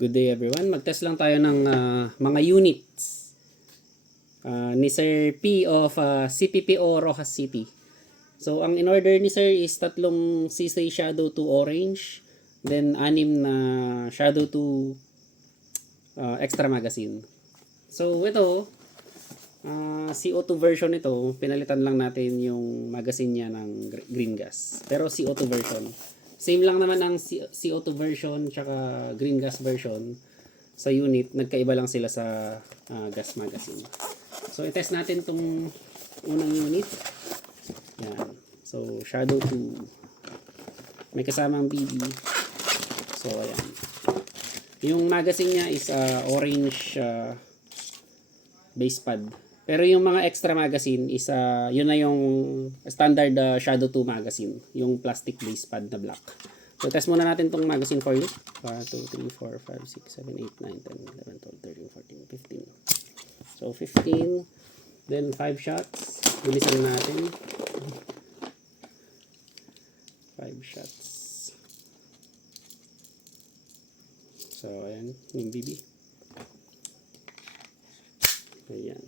Good day everyone. Mag-test lang tayo ng mga units ni Sir P of CPPO Rojas City. So ang in-order ni Sir is tatlong CC Shadow 2 Orange, then 6 na Shadow 2 extra magazine. So ito, CO2 version ito, pinalitan lang natin yung magazine niya ng green gas. Pero CO2 version. Same lang naman ang CO2 version tsaka green gas version sa unit. Nagkaiba lang sila sa gas magazine. So, i-test natin tong unang unit. Yan. So, Shadow 2. May kasamang BB. So, ayan. Yung magazine niya is orange base pad. Pero yung mga extra magazine is yun na yung standard Shadow 2 magazine, yung plastic base pad na black. So test muna natin tong magazine for you. 1, 2, 3, 4, 5, 6, 7, 8, 9, 10, 11, 12, 13, 14, 15. So 15, then 5 shots. Bilisan natin. 5 shots. So ayan, yung BB. Ayan.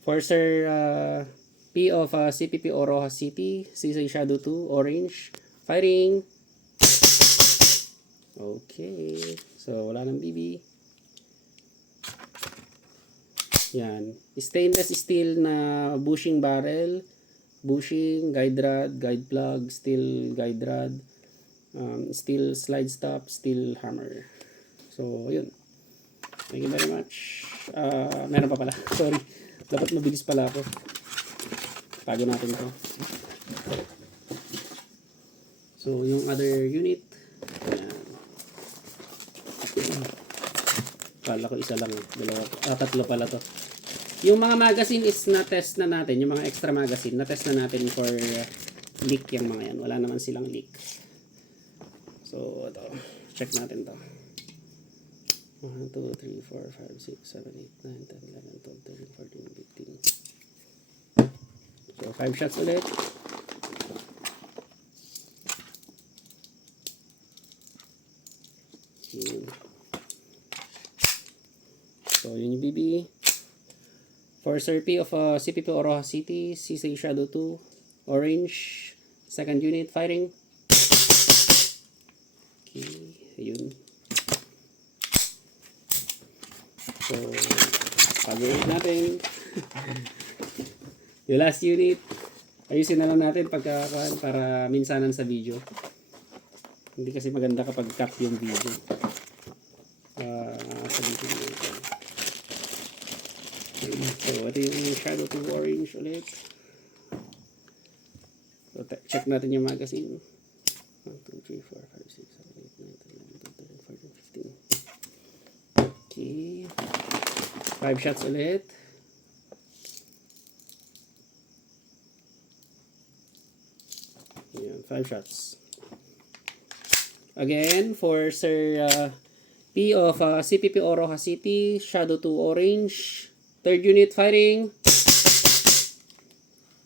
For Sir P of CPPO Rojas City, CC Shadow 2, orange, firing. Okay, so wala nang BB. Yan, stainless steel na bushing barrel, bushing, guide rod, guide plug, steel guide rod, steel slide stop, steel hammer. So, yun. Thank you very much. Meron pa pala. Sorry. Dapat mabilis pala ako. Tago natin to. So, yung other unit. Ayan. Kala ko isa lang. Tatlo pala to. Yung mga magazine is na-test na natin. Yung mga extra magazine, na-test na natin for leak yung mga yan. Wala naman silang leak. So, ito. Check natin to. 1, 2, 3, 4, 5, 6, 7, 8, 9, 10, 11, 12, 13, 14, 15. So, 5 shots ulit. So, yun yung BB. For Sir P of CPP Rojas City, CC Shadow 2, orange, second unit, firing. Okay, ayun. So, pag-ulit natin. Yung last unit, ayusin na lang natin para minsanan sa video. Hindi kasi maganda kapag cut yung video. Sa video nito. So, ito yung Shadow 2 orange ulit. So, check natin yung magazine. 1, 2, 3, 4, 5, 6, 7, 8, 9, 10, 11, 12, 13, 14, 15. Okay. 5 shots ulit. Ayan, 5 shots. Again, for Sir P of CPP Rojas City, Shadow 2 orange, third unit, firing.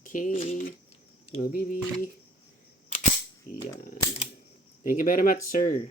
Okay. No BB. Ayan. Thank you very much, sir.